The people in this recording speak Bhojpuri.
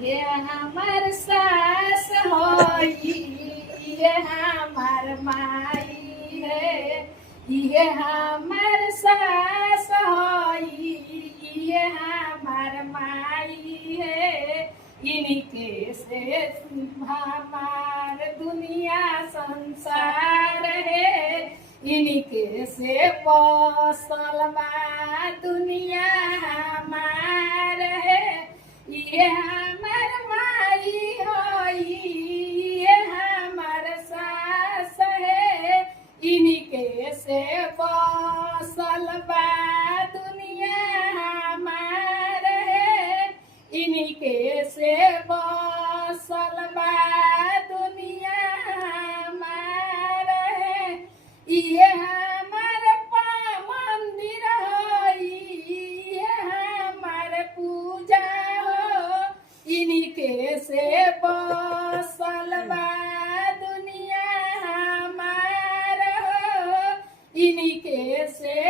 ये हमार सास होई, ये हमार माई है। ये हमार सास होई, ये हमार माई है। इनके से हमार दुनिया संसार है। इनके से बसल बा दुनिया हमार है। ये हमर माई होई, ये हमर सास है। इनके से बसल बा दुनिया हमार है। इनके से बसल बा दुनिया हमार है। ये हमर मंदिर होई, ये हमर पूजा हो। इनके से बसल बा दुनिया हमार हो। इनके से